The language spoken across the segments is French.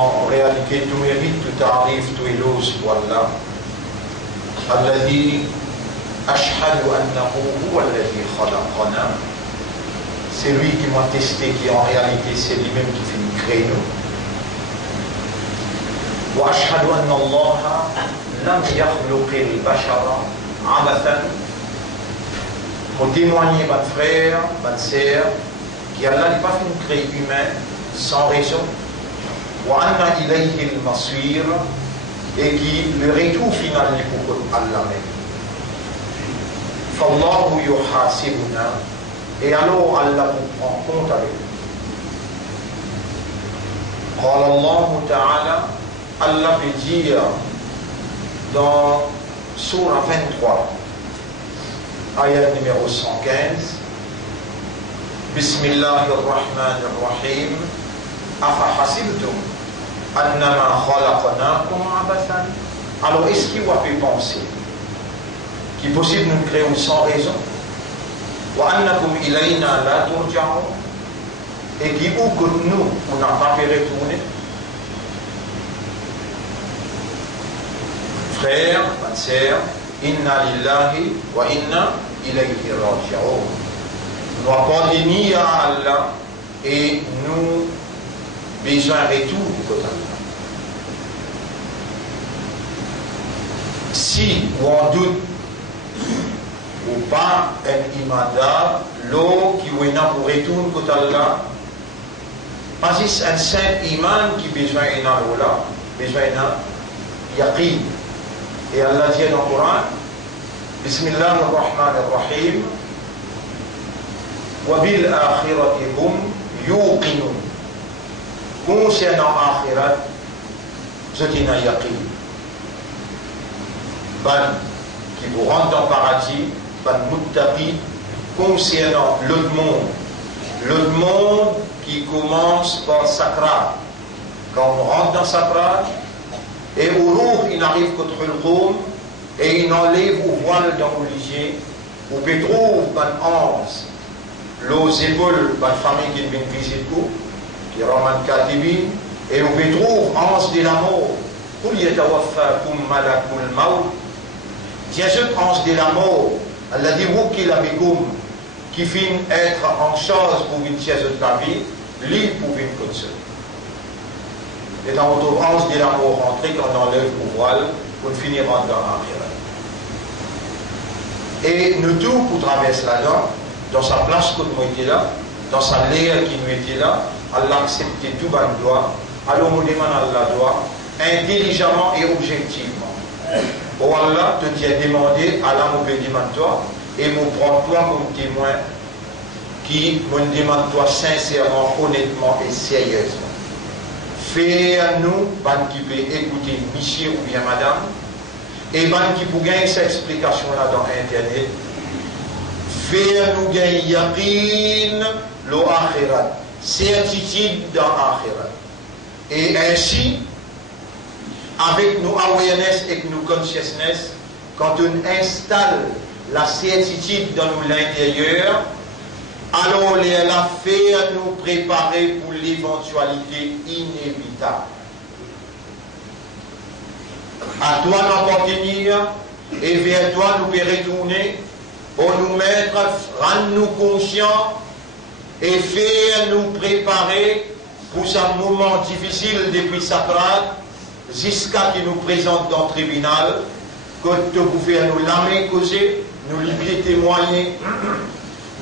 En réalité, tout mérite, tout arrive, tout éloge pour Allah. Alladhi ashhadu annahu huwa alladhi khalaqana. C'est lui qui m'a testé, qui en réalité c'est lui-même qui fait nous créer nous. Wa ashhadu anna Allah lam yakhluqi al-bashara abathan. Pour témoigner, mon frère, ma sœur, qu'Allah n'a pas fait nous créer humain sans raison. Wa anna ilayhi al-masir, et qui le retour final est pour Allah même. Fallahu yuhasibuna, et alors Allah nous prend compte avec nous. Qala Allah Ta'ala, Allah veut dire dans Surah 23, ayat numéro 115, Bismillahirrahmanirrahim, Afa hasibtum annama khalaqnakum abathan. Alors est-ce qu'il vous a fait penser qu'il est possible de nous créer sans raison, wa annakum ilayna la turja'un, et qui ou que nous on n'a pas fait retourner? Frères, ma sœur, inna lillahi wa inna ilayhi raji'un. Nous appartenons à Allah et nous besoin de retour du côté d'Allah. Si on doute ou pas un imada, l'eau qui est là pour retourner du côté d'Allah, parce que c'est un saint iman qui besoin de l'eau là, besoin de yaqin. Et Allah dit dans le Coran, Bismillahirrahmanirrahim, wa bil akhirati hum yuqinun. Concernant l'akhirat, ce qui n'a yaqin. Ban qui vous rentre dans le paradis, ban muttaqi, concernant l'autre monde qui commence par sakrat. Quand on rentre dans sakrat, et au roux, il arrive contre le roum, et il enlève au voile dans le ligier, ou peut trouver ban ange, l'aux épaules, ban famille qui vient visiter, qui ramène katibin, et on peut trouver ange de la mort, pour y yatawaffakum malakul maut, tiens ce ange de la mort, Allah dit wukil abikum, qui finit être en charge pour une chaise de la vie, lui pour une console. Et dans votre ange de la mort rentré, quand on enlève le voile, pour finir dans l'akhirat. Et nous tous, pour traverser là-dedans, dans sa place que nous étions là, dans sa l'air qui nous était là, Allah accepte tout le doigt, alors nous demandons à Allah doigt, intelligemment et objectivement. Oh Allah, te t'y a demandé, Allah nous demande toi, et nous prend toi comme témoin, qui nous demande toi sincèrement, honnêtement et sérieusement. Fais-nous, ban qui peut écouter monsieur ou bien madame, et ban qui peut gagner cette explication-là dans Internet, fais-nous gagner yaqin l'akhirat, certitude dans l'akhirat. Et ainsi, avec nos awareness et nos consciousness, quand on installe la certitude dans l'intérieur, alors elle a fait nous préparer pour l'éventualité inévitable. À toi d'appartenir et vers toi nous pouvons retourner pour nous mettre, rendre nous conscients et faire nous préparer pour ce moment difficile depuis Sakrat jusqu'à qui nous présente dans le tribunal, que tu pouvais nous l'amener causer, nous libérer témoigner.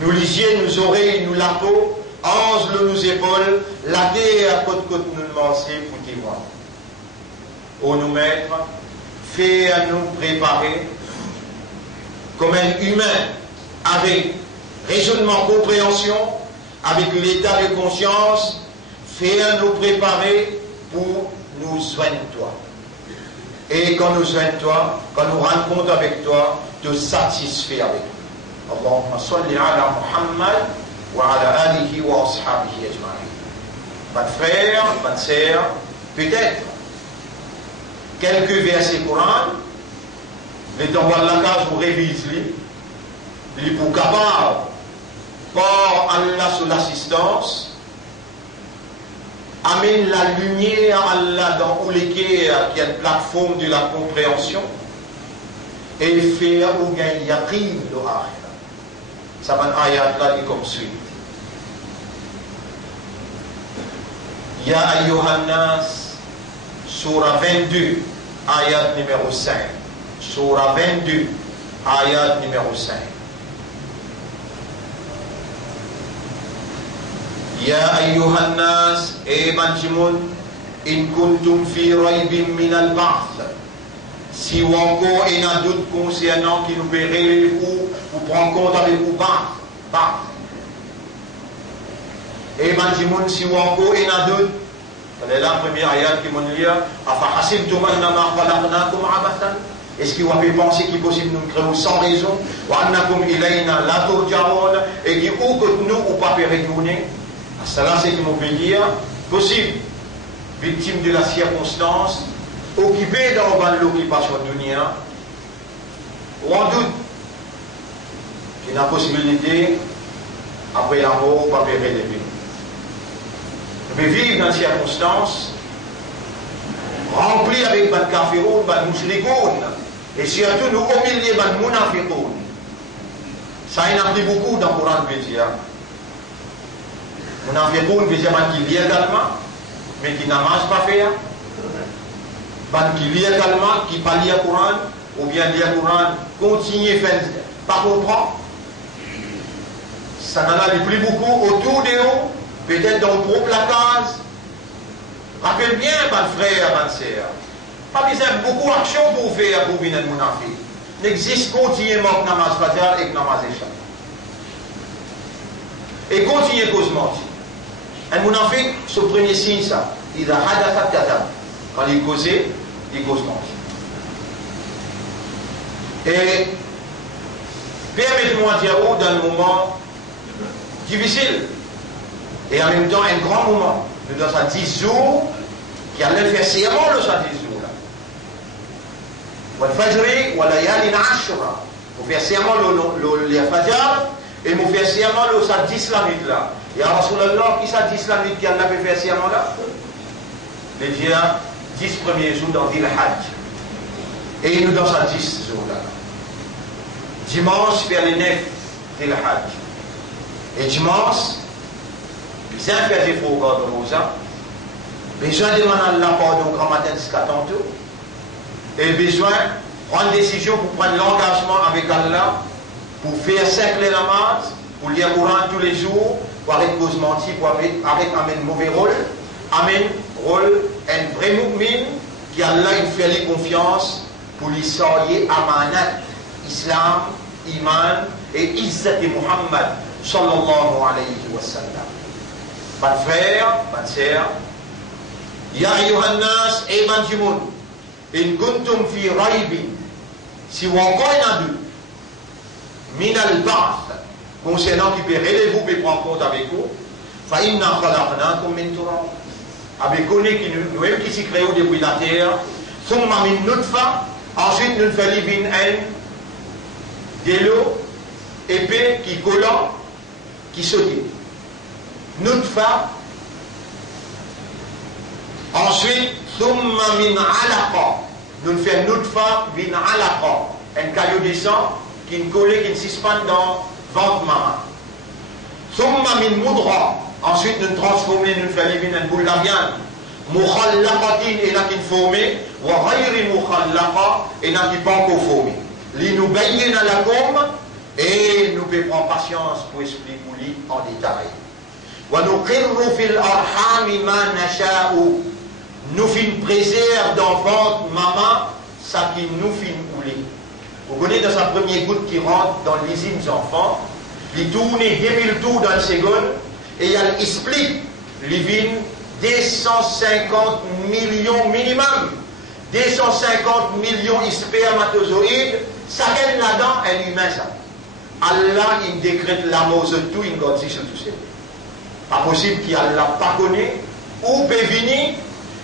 Nous lisiez, nous oreilles, nous la peau, ange nous épaules, la terre à côte nous lancer pour témoigner. Ô nous maîtres, fais à nous préparer comme un humain avec raisonnement, compréhension, avec l'état de conscience, fais à nous préparer pour nous soigner toi. Et quand nous soignons toi, quand nous rendons compte avec toi, te satisfaire avec toi. Allahumma salli ala Muhammad wa ala alihi wa ashabihi ajma'in. Pas de frère, pas de sœur, peut-être quelques versets Coran, mais dans la case vous révisez, les pour capable, par Allah sous l'assistance, amène la lumière Allah dans où les qui est une plateforme de la compréhension et fait ou gagne yaqin le akhirah. Ça va un ayat là qui comme suit. Ya ayyuhan nas, surah 22, ayat numéro 5. Surah 22, ayat numéro 5. Ya ayyuhan nas, banjimun, in kuntum fi raybin min al-ba'th. Si ou encore il y a un doute concernant qui nous paierait ou prend compte avec vous, ba'th. Et banjimun, si ou encore il y a un doute, c'est la première ayat qui m'ont dit, Afahasibtum annama khalaqnakum abathan. Est-ce que vous avez pensé qu'il est possible de nous créer sans raison? Et qui ou que nous ou pas retourner? Cela c'est que nous pouvons dire possible. Victime de la circonstance, occupé dans l'occupation de dunya, ou en doute qu'il y a une possibilité après la mort, pas relever. Nous pouvons vivre dans une circonstance remplie avec ban kafiroun, ban mushrikoun. Et surtout, nous, au milieu de munafiqoun. Ça, il y en a pris beaucoup dans le Coran, veut dire. Munafiqoun, veut dire qui lit également, mais qui n'a pas fait. Qui lit également, qui ne pas lire le Coran, ou bien lire le Coran, continue à faire, pas comprendre. Ça n'en a plus beaucoup autour de nous, peut-être dans le propre la case. Rappelle bien, mon frère, ma sœur. Pas besoin de beaucoup d'action pour faire pour venir de munafiq. N'existe continuellement que namaz fajr et que namaz isha. Et continue cause mentir. Un munafiq, ce premier signe, ça, il a hadathat kadab. Quand il causait, il cause mentir. Et permettez-moi de dire dans un moment difficile et en même temps un grand moment. Nous dans 10 jours qui allait faire serment le 10 jours. والفجر وليال عشر. Vous faites serment le Fajr et vous faites serment le 10 la nuit là. Et à Rasulallah, qui ça 10 la nuit qui a fait faire serment là? Les 10 premiers jours dans Dil Hajj. Et nous dans 10 jours là. Dimanche vers les 9 Dil Hajj. Et dimanche, bien faire des faux gars de Rosa. Besoin de demander Allah pardon au grand matin jusqu'à tantôt. Et besoin de prendre une décision pour prendre l'engagement avec Allah, pour faire 5 les namaz, pour lire le Coran tous les jours, pour arrêter de cause mentir, pour arrêter un mauvais rôle, amen, rôle, un vrai mu'min, qui Allah il fait les confiance pour lui sortir amanat, islam, iman et izzat de Muhammad, sallallahu alayhi wa sallam. Ban frère, ban sœur, ya ayyuhan nas, et ban jimoun, in kuntum fi raybin, si vous encore un doute, min al-ba'th, concernant qui peut relever vous et prendre compte avec vous, fa inna khalaqnakum min turab, avec nous-mêmes qui s'y créons depuis la terre, thumma min nutfa, ensuite nous faisons bin de l'eau épais qui collant, qui saute. Nutfa, ensuite thumma min alaqa, nous faisons nutfa bin alaqa, un caillou de sang qui ne colle, qui ne suspend dans le ventre maman. Thumma min mudra, ensuite nous transformons, nous faisons bin une boule de viande. Mukhallaqatin, et là qui formé, wa ghayri mukhallaqa, et là qui pas encore formé. Li nous bayyina lakum, et nous pouvons prendre patience pour expliquer pour lui en détail. Wa nuqirru fil arhami ma nasha'u, nous fin préserve dans ventre maman, ça qui nous fin couler. Vous connaissez dans sa première goutte qui rentre dans l'usine des enfants, il tourne 2000 tours dans une seconde, et il explique, il vient 250 millions minimum, 250 millions de spermatozoïdes, ça qu'elle là-dedans, un humain ça. Allah, il décrète la mort de tout, il garde sur tout ça. Pas possible qu'Allah pas connaît, ou peut venir,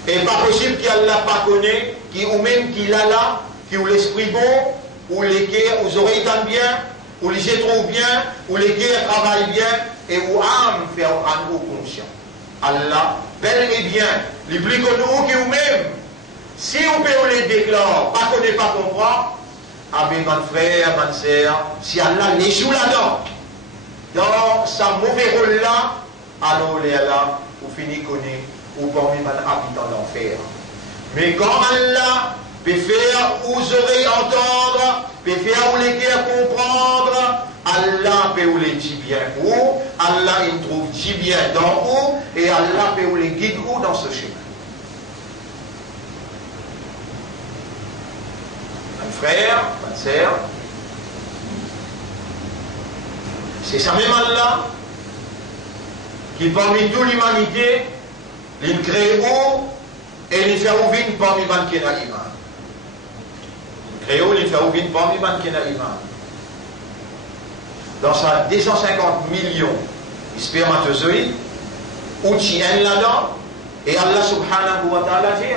et pas possible qu'Allah pas connaît, qui ou même qu'il a là, qui ou l'esprit bon, ou les guerres, ou les oreilles entendent bien, ou les yeux trouvent bien, ou les guerres travaillent bien, et ou âme fait un goût conscient. Allah bel et bien, les plus que nous qui vous-même, si vous pouvez les déclarer, pas qu'on n'est pas comprendre, avec mon frère, ma soeur, si Allah les joue là-dedans, dans sa mauvais rôle là, alors les là, vous finissez connaître, ou parmi les habitants d'enfer. Mais quand Allah peut faire vous aurez entendre, peut faire vous les cœurs comprendre, Allah peut vous les dire bien où, Allah il trouve dit bien dans où, et Allah peut vous les guider où dans ce chemin. Mon frère, ma sœur, c'est ça même Allah qui parmi toute l'humanité, il crée où et il fait ouvrir parmi les gens qui ont l'iman. Il crée où il fait ouvrir parmi les gens qui ont l'iman. Dans sa 250 millions de spermatozoïdes, où tiennent là-dedans, et Allah subhanahu wa ta'ala dit,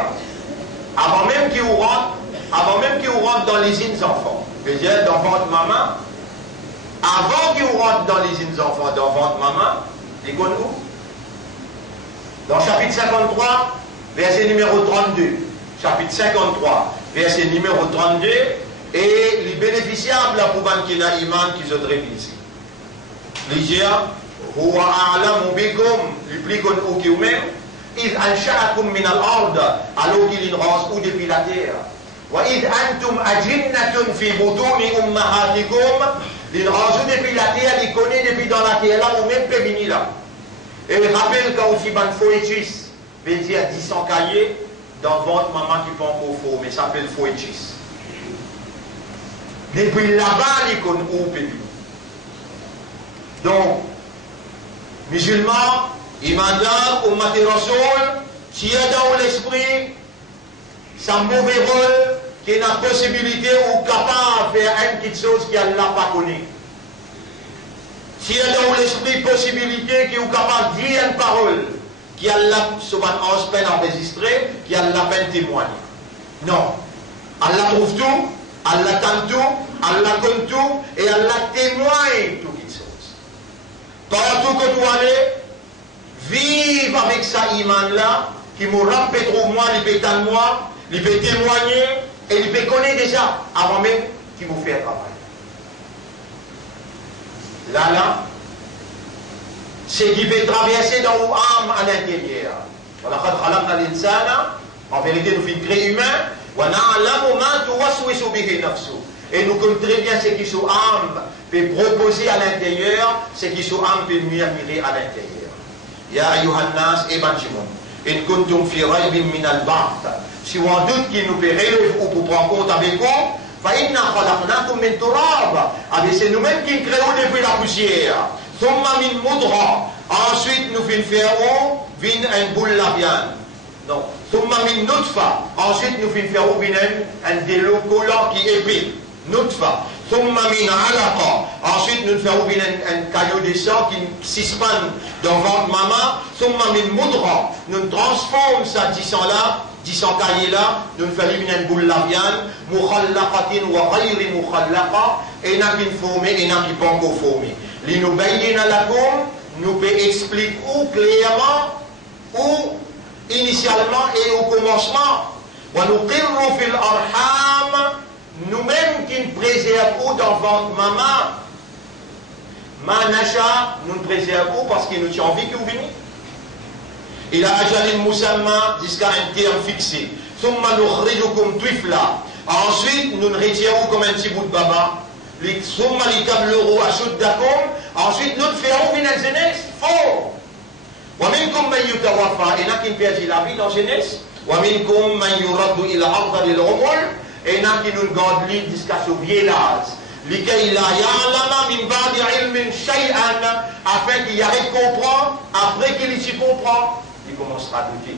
avant même qu'il rentre dans les îles enfants, c'est-à-dire dans votre maman, avant qu'il rentre dans les îles enfants, dans votre maman, il connaît où? Dans chapitre 53, verset numéro 32. Chapitre 53, verset numéro 32, et les bénéficiables pour les qui ont l'iman qui se dressent ici. Les gens, هو أعلم بكم les plus connus que vous-même, إذ أنشأكم من الأرض alors qu'il rance ou depuis la terre. وإذ أنتم أجنة في بطون أمهاتكم il rance depuis la terre, il connaît depuis dans la terre là ou même féminin là. Et rappelle quand on dit ban foétis, veut dire 10 cahiers dans votre maman qui prend au faux, mais ça s'appelle foétis. Depuis là-bas, il connaît où pédu. Donc, musulmans, imandar, ummati rasoul, qui est dans l'esprit, sa mauvais rôle, qui a la possibilité ou capable de faire une petite chose qu'elle n'a pas connue. Si elle a dans l'esprit possibilité qui est capable de dire une parole, qui a la peine enregistrée, qui a la peine témoigner. Non. Allah trouve tout, Allah tente tout, Allah compte tout, et Allah témoigne toutes les choses. Partout que tu allais, vive avec sa iman là, qui me rappelle trop moi, il peut t'en moi, il peut témoigner, et il peut connaître déjà, avant même qu'il me fait un travail. Là, c'est qui peut traverser dans vos âmes à l'intérieur. En vérité, nous sommes créés humains. Et nous connaissons très bien ce qui sont âmes peut proposer à l'intérieur, ce qui sont âmes peut murmurer à l'intérieur. Ya ayyuhannas et Benjamin. In kuntum fi raybin min al-ba'th. Si vous en doute qu'il nous peut relever ou pour prendre compte avec vous, c'est nous-mêmes qui créons depuis la poussière. Ensuite, nous faisons une boule labiale. Non. Ensuite, nous faisons un délo collant qui est épais. Ensuite, nous faisons un caillot de sang qui s'expande dans votre maman. Nous transformons ça 10 sang-là. 10 cahiers là, nous faisons une boule labiale, mukhallaqatin wa ghayri mukhallaqa, et n'a qu'une formée et n'a qu'une pas encore formée. Li nous bayyina lakum, nous peut expliquer ou clairement, ou initialement et au commencement. Wa nuqirru fil arham, nous-mêmes qui nous préservons dans votre maman. Ma nasha, nous nous préservons parce qu'il nous tient envie que vous venez. Il a ajalin musamma jusqu'à un terme fixé. Ensuite, nous nous retirons comme un petit bout de baba. Ensuite, nous faisons une jeunesse fort. Et il y a qui perdent la vie dans la jeunesse. Et il y a qui nous gardent jusqu'à ce vieillage. Afin qu'il arrête de comprendre, après qu'il s'y comprend, il commencera à douter.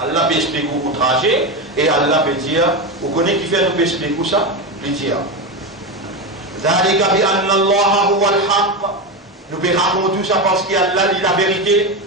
Allah peut expliquer au trajet, et Allah peut dire, vous connaissez qui fait nous peut expliquer ça? Il dit, nous pouvons raconter tout ça parce qu'Allah dit la vérité,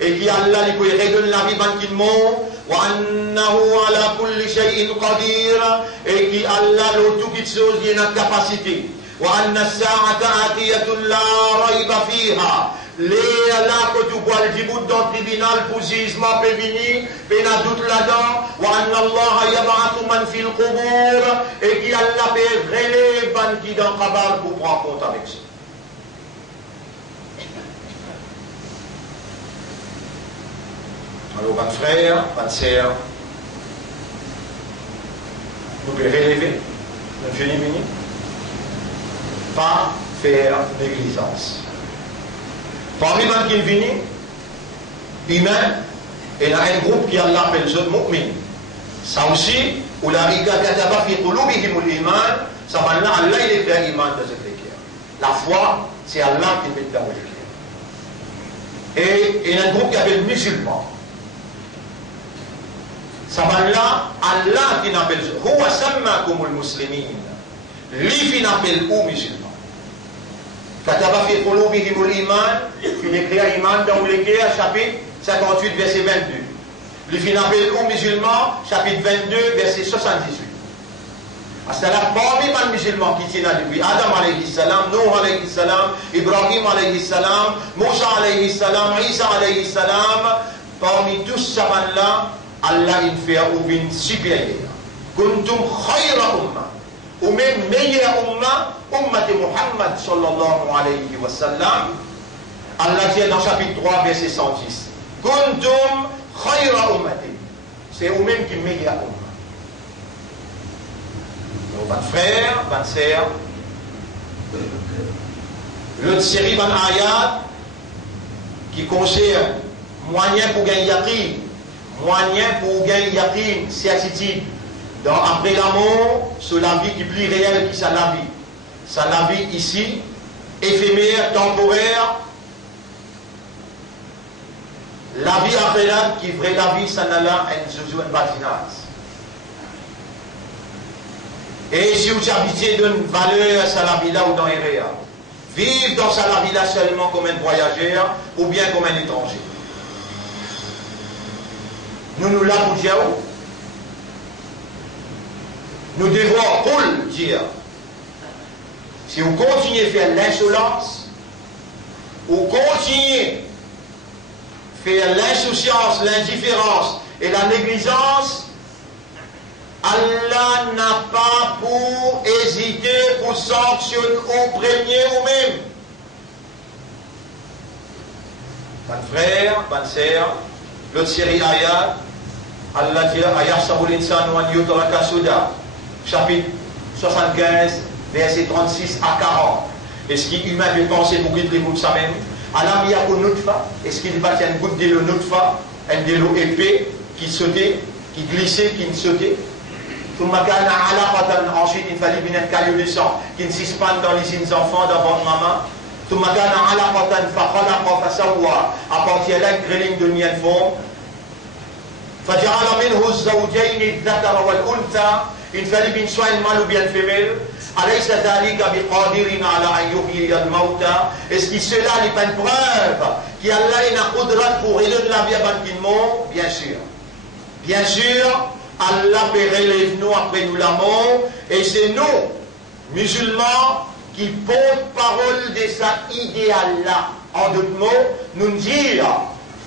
et qu'Allah peut redonner la vie quand il meurt. وأنه على كل شيء قدير et qui Allah le tout quelque chose il a capacité وأن الساعة آتية لا ريب فيها les là que tu vois le debout dans le tribunal pour jugement peut venir, peut n'a doute là-dedans, wa anna Allah yab'athu man fil qubur, et qui Allah peut relever ban qui dans Kabar pour prendre compte avec ça. Alors, votre frère, votre sœur, nous pouvons relever, nous finissons, pas faire négligence. Parmi les gens qui viennent, humains, il y a un groupe qui Allah appelle les mu'min. Ça aussi, où la riga kataba fi qulubihim al-iman, ça va là, Allah il est fait iman dans cette cœur. La foi, c'est Allah qui met dans le cœur. Et il y a un groupe qui appelle musulmans. Ça va là, Allah qui n'appelle huwa sammakum al-muslimin. Lui qui n'appelle aux musulmans. Kataba fi qulubihim al-iman, il écrit à iman dans le cœur, chapitre 58, verset 22. Lui qui n'appelle aux musulmans, chapitre 22, verset 78. C'est là, parmi les musulmans qui tiennent depuis Adam alayhi salam, Nuh alayhi salam, Ibrahim alayhi salam, Moussa alayhi salam, Isa alayhi salam, parmi tous ces là, Allah il fait une supérieure. Kuntum khayra umma. Ou même meilleure umma, ummat de Muhammad sallallahu alayhi wa sallam. Allah dit dans chapitre 3, verset 110. Kuntum khayra ummati. C'est ou même qui meilleure umma. Votre frère, votre sœur, l'autre série van ayat qui concerne moyen pour gagner yaqin, moyen pour gagner yaqin, certitude, dans après la mort, sur la vie qui est plus réelle que ça la vie. Ça la vie ici, éphémère, temporaire. La vie après là, qui est vraie la vie, ça n'a là un batinage. Et si vous habitez d'une valeur à Salavila ou dans Erea, vivre dans Salavila seulement comme un voyageur ou bien comme un étranger. Nous l'avons dit, nous devons dire, si vous continuez à faire l'insolence, ou continuez à faire l'insouciance, l'indifférence et la négligence, Allah n'a pas pour hésiter pour sanctionner au premier ou même. Mon frère, ma sœur, l'autre série ayat, Allah dit ayat sabul insan wa yutraka suda, chapitre 75, verset 36 à 40. Est-ce qu'il humain peut penser pour quitter les bouts de sa même? Alam yakun nutfa, est-ce qu'il va y avoir une goutte de l'eau nutfa, un de l'eau épais qui sautait, qui glissait, qui ne sautait? Ensuite, il fallait bien être caillou de sang qui ne suspend dans les enfants dans votre maman. À partir de là, il crée une deuxième forme. Il fallait bien soit un mâle ou bien une femelle. Est-ce que cela n'est pas une preuve qu'Allah n'a pas de droit pour redonner la vie avant qu'il meure? Bien sûr. Bien sûr. Allah peut relever nous après nous la mort, et c'est nous, musulmans, qui portent parole de cet idéal-là. En d'autres mots, nous dire,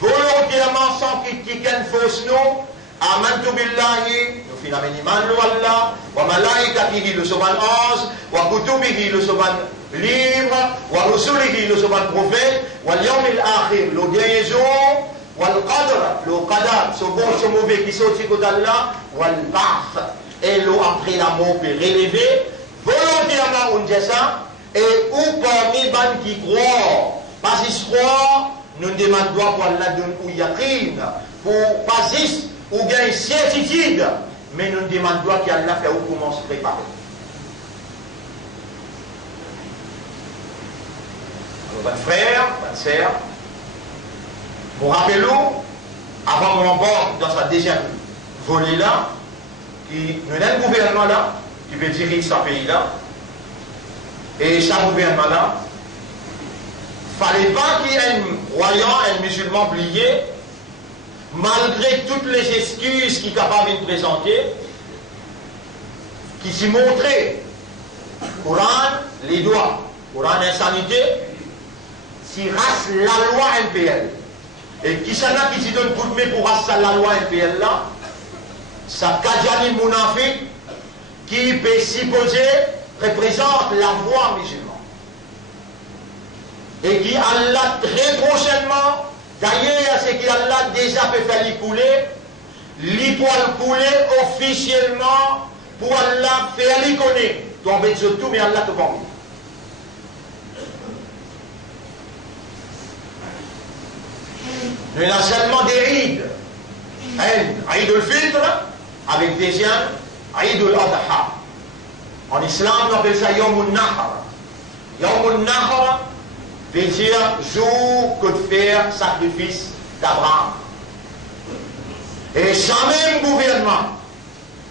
volontairement sans critiquer une fausse nous, amantu billahi, nous finalement iman lo Allah, wa malaikatihi le soban 11, wa kutubihi le soban livre, wa rusulihi le soban prophète, wa yawmil akhir le dernier jour, والقدر لو قدر ce bon ce mauvais qui sortit d'Allah والبعث et l'eau après la mort peut relever volontairement on dit ça et ou parmi ban qui croient pas y croire nous demandons pour Allah donne ou yaqin pour pas ou gain certitude mais nous demandons qu'Allah fait où commence à préparer. Alors votre frère, votre sœur, vous rappelez-vous, avant mon bord dans sa deuxième volée là, qui nous a un gouvernement là, qui veut diriger ce pays-là, et ce gouvernement là, il ne fallait pas qu'il y ait un croyant, un musulman plié, malgré toutes les excuses qu'il est capable de présenter, qui s'y montraient, Coran, les doigts, Coran insanité, si race la loi MPL. Et qui s'en a qui s'y donne coup de main pour race la loi MPL là, ça Kadjani Mounafik qui peut supposer représente la voie musulmane. Et qui Allah très prochainement, d'ailleurs ce qui Allah déjà peut faire couler, lui pour le couler officiellement pour Allah faire lui connaître. Tu en veux tout mais Allah te convient. Nous avons seulement des rides. Aïd al-Fitr avec des gens, Aïd al-Adha. En islam, on appelle ça Yom al-Nahr. Yom al-Nahr veut dire jour que de faire sacrifice d'Abraham. Et sans même gouvernement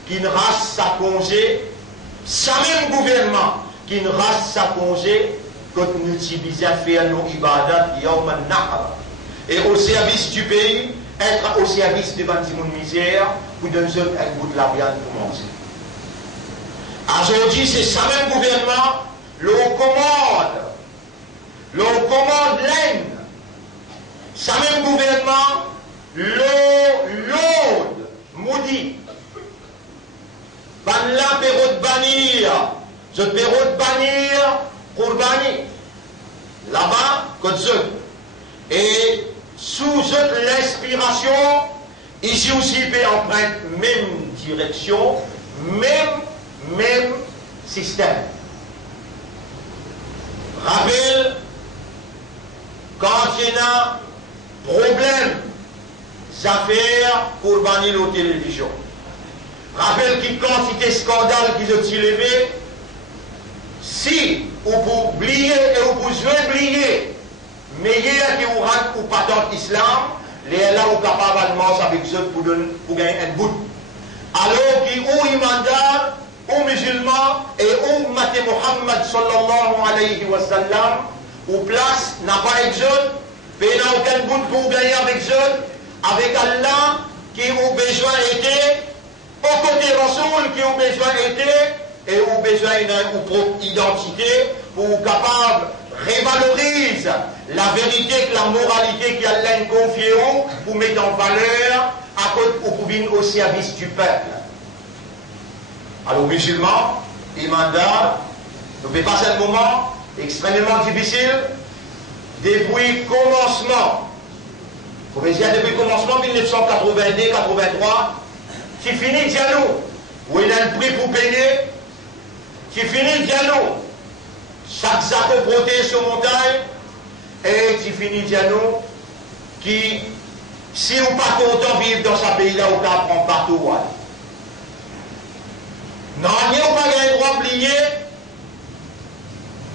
qui ne rase sa congé, sans même gouvernement qui ne rase sa congé, que nous utilisons à faire nos ibadat Yom al-Nahr. Et au service du pays, être au service de bâtiments de misère, pour donner un bout de la viande pour manger. Aujourd'hui, c'est ça même gouvernement, l'on commande l'aine. Ça même gouvernement, l'aude, maudit. Ban la péro de bannir, je péro de bannir pour bannir. Là-bas, comme ça. Et sous l'inspiration, ici aussi, il peut emprunter même direction, même système. Rappel, quand il y a problème, affaires pour bannir la télévision. Rappel qui quantité de scandales qui ont élevés, si vous pouvez oublier et vous pouvez oublier, mais il y a qui ou pas dans l'islam, les là ou capable de manger avec eux pour gagner un bout. Alors qui ou imandar, ou musulman et ou maté Muhammad sallallahu alayhi wa sallam, ou place n'a pas exode, mais n'a aucun bout pour gagner avec eux, avec Allah qui ont besoin été, au côté Rasoul qui ont besoin été, et ont besoin d'une propre identité pour capable révalorise la vérité que la moralité qui Allah confie pour mettre en valeur à côté pour venir au service du peuple. Alors musulmans, imandar, nous fait passer un moment extrêmement difficile depuis le commencement. Vous pouvez dire depuis le commencement 1982-83, c'est fini dialogue. Où il a un prix pour payer, c'est fini dialogue. Chaque sac protège sur montagne, et c'est fini dialogue qui, si vous pas content de vivre dans ce pays-là, vous pouvez prendre partout. Non, il n'y a pas le droit d'oublier,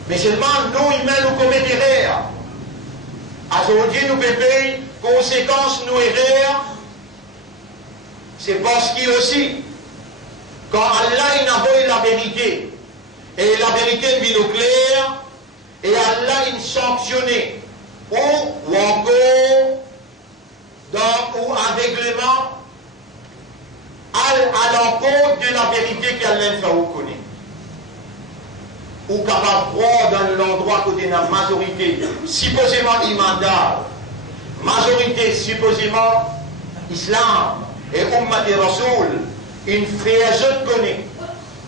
mais seulement nous, humains, nous commettons des erreurs. Aujourd'hui, nous payons conséquences nous erreurs. C'est parce qu'il aussi, quand Allah il envoie la vérité, et la vérité devient au clair, et Allah il sanctionné, ou encore, ou aveuglement, à l'encontre de la vérité qu'Allah fait reconnaître. Ou capable de voir dans l'endroit côté de la majorité, supposément imandal, majorité supposément islam, et Ummat et Rasoul, une frère je connais,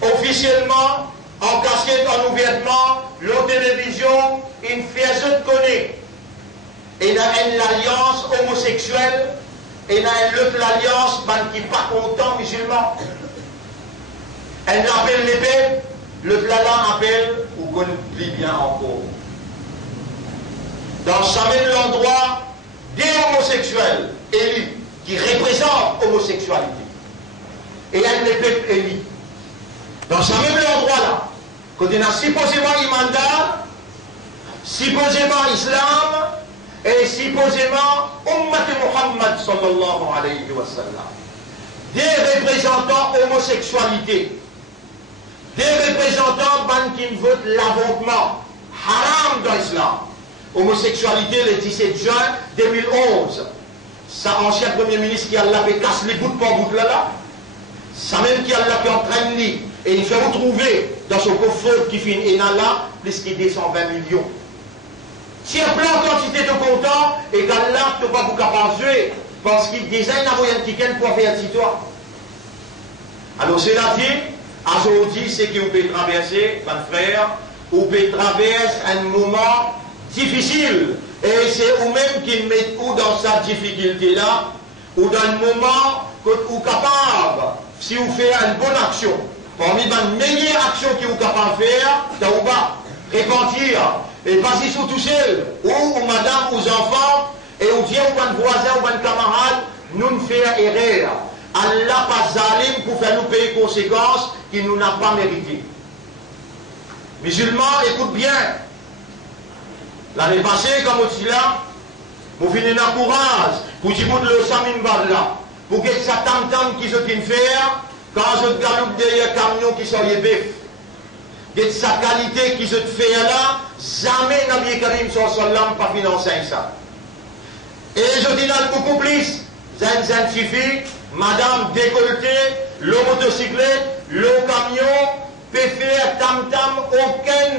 officiellement, en casquette, en ouvertement, la télévision, une frère je connais. Et il y a une alliance homosexuelle, et il y a une autre alliance qui n'est pas content musulman. Elle appelle l'épée, le plalan appelle, ou qu'on lit bien encore. Dans ce même endroit, des homosexuels élus, qui représentent l'homosexualité. Et il y a une épée élue. Dans ce même endroit-là, quand on a supposément imandar, supposément islam, et supposément Ummat Muhammad sallallahu alayhi wa sallam. Des représentants homosexualité, des représentants qui votent l'avortement, haram dans l'islam. Homosexualité le 17 juin 2011. Sa ancien premier ministre qui a fait casse les bouts par bout là, ça même qui a fait entraîne lui, et il fait retrouver dans son coffre qui finit là, plus que 220 millions. Si un plan quantité de content, et qu'Allah ne peut pas vous capable de jouer, parce qu'il design un moyen de pour faire de toi. Alors c'est là dit, aujourd'hui, c'est que vous pouvez traverser, mon frère, vous pouvez traverser un moment difficile. Et c'est vous-même qui mettez où dans cette difficulté-là, ou dans un moment que vous êtes capable, si vous faites une bonne action, parmi les meilleures actions que vous êtes capable de faire, c'est vous répentir, et passer sur tout seul, ou madame, ou enfants, et vous dire aux voisins, aux camarades, nous ne faisons erreur. Allah pas zalim pour faire nous payer les conséquences qu'il nous n'a pas méritées. Musulmans, écoute bien. L'année passée, comme on dit là, vous finissez un courage pour dire que le samin là, pour que ça tam-tam qui se tient faire, quand je galoupe derrière camion qui sort les bœufs, que sa qualité qui se fait là, jamais Nabi Karim sallam pas financé ça. Et je dis là beaucoup plus, Zen suffit, madame décolletée, le motocyclette, le camion, peut faire tam-tam, aucun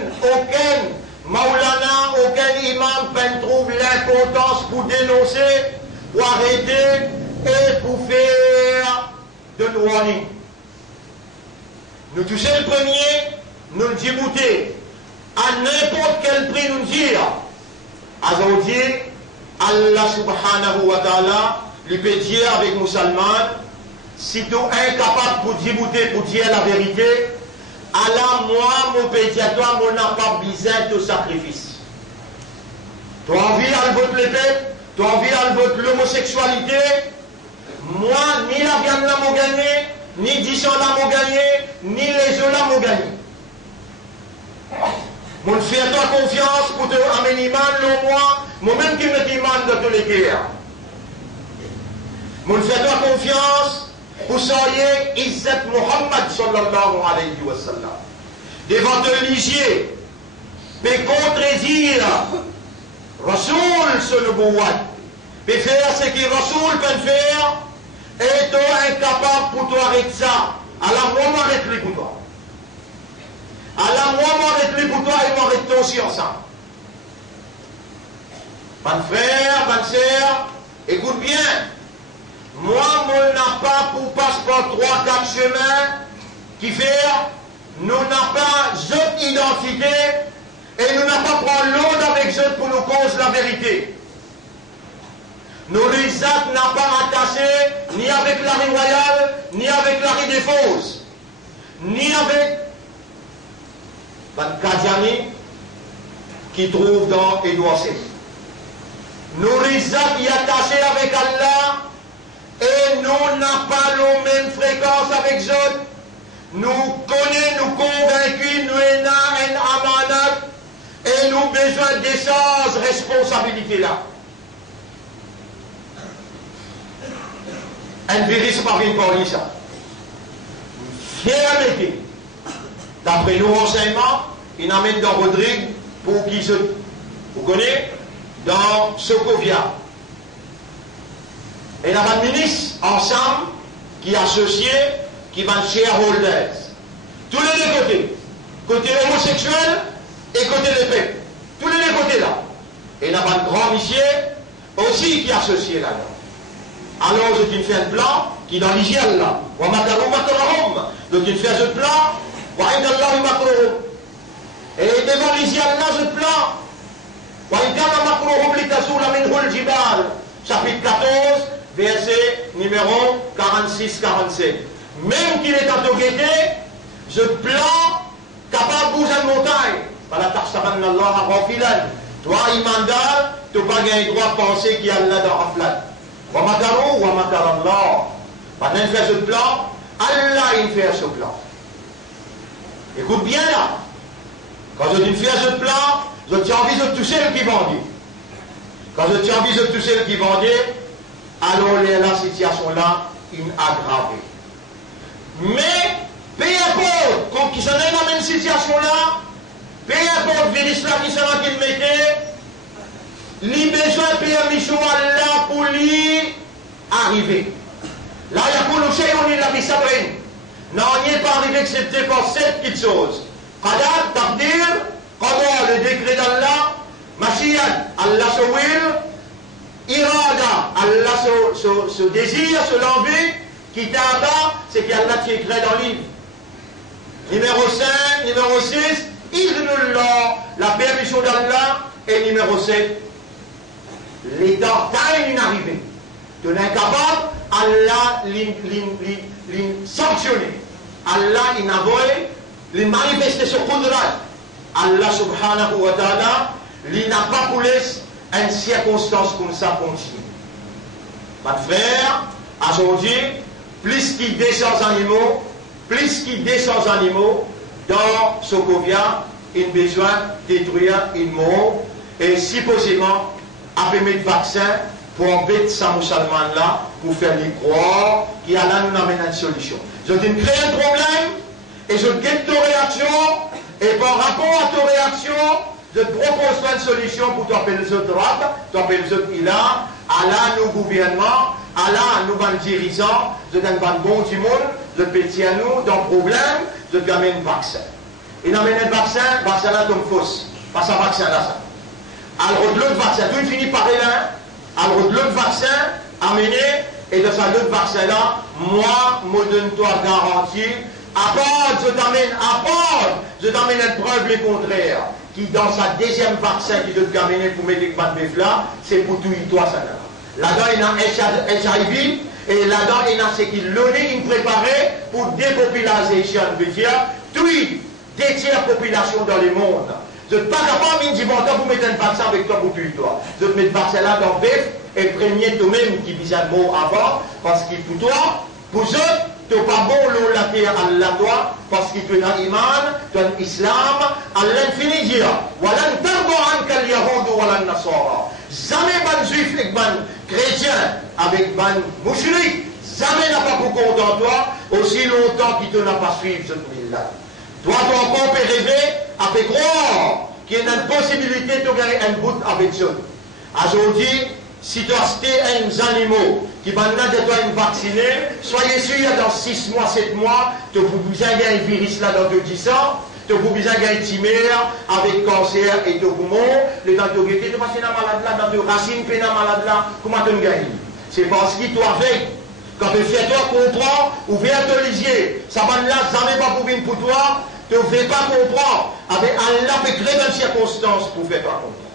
Maulana, aucun imam peut trouver l'importance pour dénoncer, pour arrêter et pour faire de warning. Nous toucher le premier, nous le débouter. À n'importe quel prix nous dire. Aujourd'hui, Allah subhanahu wa ta'ala lui peut dire avec musulman, si tu es incapable pour débouter, pour dire la vérité, Allah, moi, mon pédiatre, moi, n'a pas besoin de sacrifice. Tu as envie de voter l'épée, tu as envie de voter l'homosexualité, moi, ni la viande là m'ont gagné, ni 10 ans là m'ont gagné, ni les œufs là m'ont gagné. Mon fais toi confiance pour te amener iman le moi, moi-même qui me demande de tous les guerres. Mon fais toi confiance pour soyez Izzat Muhammad sallallahu alayhi wa sallam. Devant te lisier, mais contredire Rasoul ce nubuwat, mais faire ce que Rasoul peut faire, et toi incapable pour toi arrêter ça. Alors moi m'arrête plus pour toi. Alors moi m'arrête plus pour toi et m'arrête toi aussi ensemble. Mon frère, ma soeur, écoute bien. Moi, je n'ai pas pour passeport 3-4 chemins qui fait, nous n'avons pas cette identité et nous n'avons pas prendre l'autre avec eux pour nous cause la vérité. Nos risates n'a pas attaché ni avec l'arrêt royal, ni avec l'arrêt des fausses, ni avec Van Kadiani qui trouve dans Édouard VI. Nos risates y attachés avec Allah. Et nous n'avons pas la même fréquence avec eux. Nous connaissons, nous convaincus, nous avons une amanat et nous avons besoin de ces responsabilités-là. Un virus par une police. Fermeté. D'après nos renseignements, il amène dans Rodrigue pour qui se. Vous connaissez? Dans Sokovia. Et il y a un ministre ensemble qui est associé, qui va shareholders. Tous les deux côtés. Côté homosexuel et côté les peuples. Tous les deux côtés là. Et il y a un grand monsieur aussi qui est associé là-dedans. Alors je te fais un plan qui est dans l'hygiène là. Donc tu fais ce plan. Et devant l'hygiène là, ce plan. Chapitre 14. Verset numéro 46-47. Même qu'il est en Toguété, ce plan capable de bouger une montagne. Voilà, Tarsaman Allah a renfilan. Toi, Imandal, tu n'as pas le droit de penser qu'il y a Allah dans Aflat. Wa makaru, wa makar Allah. Pendant qu'il fait ce plan, Allah il fait ce plan. Écoute bien là. Quand je dis faire ce plan, je tiens envie de toucher le qui vendait. Quand je tiens envie de toucher le qui vendait, alors la situation là est aggravée. Mais, peu importe, quand ils sont dans la même situation là, peu importe le virus là qui sont là qu'ils mettaient, les besoins de permission Allah pour lui arriver. Là, il y a pour nous chez on est la vie sabrine. Non, on n'y est pas arrivé excepté par 7 petites choses. Qadar, Taqdir, Qadar, le décret d'Allah, Mashiach, Allah se will, irada, Allah se désir, se l'envie, kitaba, c'est qu'Allah t'y écrit dans le livre. Numéro 5, numéro 6, idnullah, la permission d'Allah, et numéro 7, l'état time inarrivé. De l'incapable, Allah l'a sanctionné. Allah il n'a volé, il manifesté sur Qudrat. Allah subhanahu wa ta'ala, il n'a pas pour laisser une circonstance comme ça continue. Mon frère, aujourd'hui, plus qu'il descend animaux, dans Sokovia, il a besoin de détruire une mort et si possible, à mettre vaccin pour embêter ces musulmans là, pour faire les croire qu'il y a là nous amène une solution. Je te crée un problème et je guette ta réaction et par rapport à ta réaction, je te propose une solution pour t'appeler les autres rap, t'appeler les autres ilah, Allah nous gouvernement, Allah nous van dirigeants, je donne un bon du monde, je te pétis à nous dans le problème, je te amène un vaccin. Il amène un vaccin là tombe fausse, pas ça vaccin là ça. Alors de l'autre vaccin, tout finit par là. Alors de l'autre vaccin, amené, et de ça l'autre vaccin là, moi, me donne-toi garantie, à part, je t'amène une preuve le contraire, qui dans sa deuxième vaccin qui doit t'amener pour mettre les pattes de là, c'est pour tout toi ça là. Là-dedans, il y a HIV, et là-dedans, il y a ce qu'il l'a préparé pour dépopulation, veut dire, tout, des tiers population dans le monde. Je ne suis pas capable de dire, bon, vous mettez un vaccin avec toi pour tuer toi. Je vais mettre le vaccin là dans le bœuf et premier toi-même qui vise un mot avant, parce qu'il pour toi, pour eux, tu n'es pas bon l'eau la terre à la toi, parce qu'il tu as iman, tu as l'islam, à l'infini dire, voilà un tarbohan qu'al yahoud ou voilà un nasara. Jamais ban juif et ban chrétien avec ban mouchrik, jamais n'a pas beaucoup content toi, aussi longtemps qu'il ne t'a pas suivi ce truc-là. Toi, tu as encore rêver avec croire qu'il y a une possibilité de gagner un bout avec ça. Aujourd'hui, si tu as acheté un animal qui va de toi vacciné, soyez sûr dans 6 mois, 7 mois, tu as besoin d'un virus là dans 10 ans, tu as besoin d'un tumeur avec cancer et de poumon, les dents de gaieté, tu passes dans malade là, dans de racines, tu es malade là, comment tu gagnes? C'est parce que toi avec. Quand tu fais toi comprendre, ou viens te lisier, ça va là, jamais pas pour venir pour toi, tu ne fais pas comprendre. Avec Allah peut créer une circonstance pour faire pas comprendre.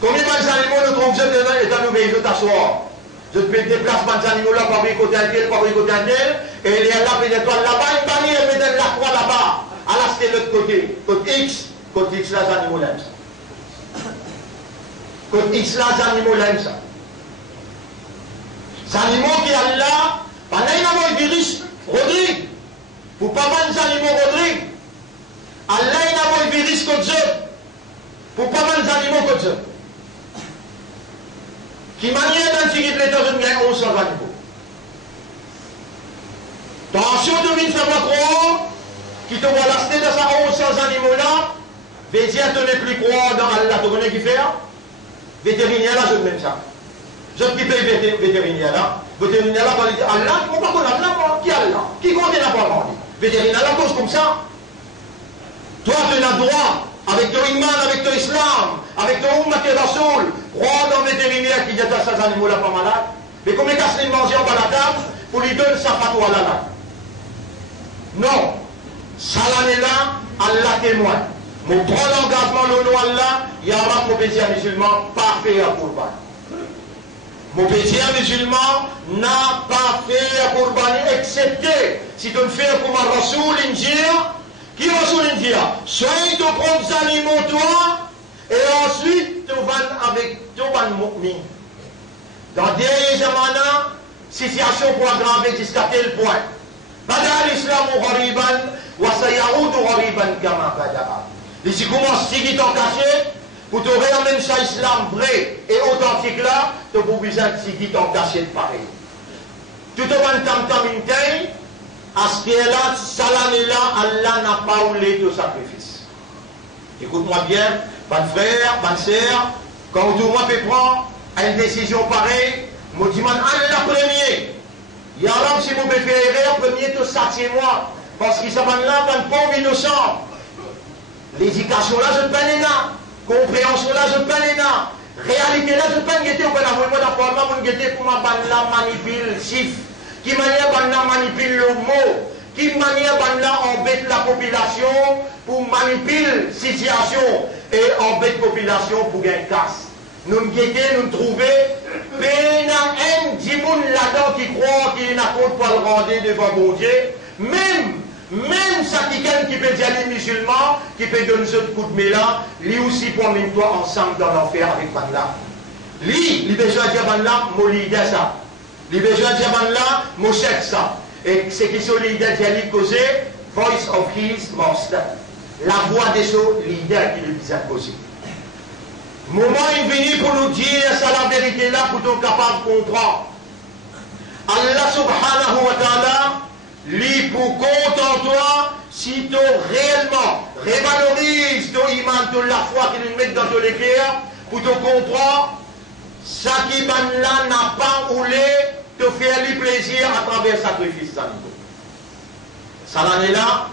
Combien d'animaux nous trouvent et dans nous veillons t'asseoir? Je te déplace des animaux là, pas côté un tel, pas côté un tel, et il y a là, peut-être là-bas, une bannière, elle met la croix là-bas. À là, c'était l'autre côté. Côté X, là, les animaux l'aiment ça. Côté X, là, les animaux l'aiment ça. Les animaux qui sont là, pendant qu'il y a un virus, Rodrigue. Pour pas mal d'animaux, Rodrigue. Allah il a un virus comme ça. Pour pas mal d'animaux comme ça. Qui manière d'un tigre de l'état, je ne gagne 1100 animaux. Attention de mine, faire croire, qui te voit l'acheter dans sa 1100 animaux là, veut dire que tu n'es plus croire dans Allah, tu connais qui faire? Vétérinaire là, je ne même ça. Je ne paye vétérinaire là. Vétérinaire là, quand il dit Allah, on ne va pas connaître là, qui Allah? Qui compte la parole? Vétérinaire là, cause comme ça. Toi, tu as le droit, avec ton iman, avec ton islam, avec ton umma qui est rasoul, croire dans le vétérinaire qui dit à ces animaux là pas malades. Mais comment est-ce qu'ils mangent en bas la table pour lui donner sa fatwa là? Non. Ça l'année là, Allah témoigne. Mon prend l'engagement, le nom Allah, il y aura mon pétier musulman pas fait à Courban. Mon pétier musulman n'a pas fait à Courban, excepté si tu fais comme un Rasoul India. Qui Rasoul India? Soit tu prends des animaux toi, et ensuite tu vas avec ton mu'min. Dans des zamana, situation pour aggraver jusqu'à tel point. Bada l'islam ghariban, wa sayaoudu ghariban kama bada'a. Et si commence si qui t'en caché, pour te réamener ça islam vrai et authentique là, tu peux besoin de si qui t'en caché de pareil. Tout au moins tam une taille, à ce qui est là, salam là, Allah n'a pas oulé de sacrifice. Écoute-moi bien, bonne frère, bonne sœur, quand tout le monde peut prendre une décision pareille, je dis Allah premier. Il y a là, si vous me faites erreur, premier, tout ça, c'est moi. Parce qu'il s'en va là, un pauvre innocent. L'éducation là, je ne peine pas. Compréhension là, je ne peine pas. Réalité là, je ne peine pas. On peut avoir un appartement, on guetter pour ma bande manipule le chiffre. Qui manière bande manipule le mot. Qui manière bande embête la population pour manipuler la situation et embête la population pour gagner casse. Nous guetter, nous trouver, mais un petit monde là-dedans qui croit qu'il n'a pas le rendre devant bon Dieu. Même ça qui peut dire les musulmans, qui peut donner ce coup de mélan, lui aussi pour emmener toi ensemble dans l'enfer avec Banla. Lui, il besoin de dire Banla, moi l'idée ça. Il besoin de dire Banla, moi chèque ça. Et c'est qui sont l'idée de causer, voice of his master. La voix de son leader qui lui a causé. Moment est venu pour nous dire ça la vérité là pour être capable de comprendre. Allah subhanahu wa ta'ala, lui pour compte en toi, si tu réellement révalorises ton iman, ton la foi qu'il nous met dans ton cœur, pour te comprendre, ça qui là n'a pas voulu te faire lui plaisir à travers le sacrifice. Ça l'année là,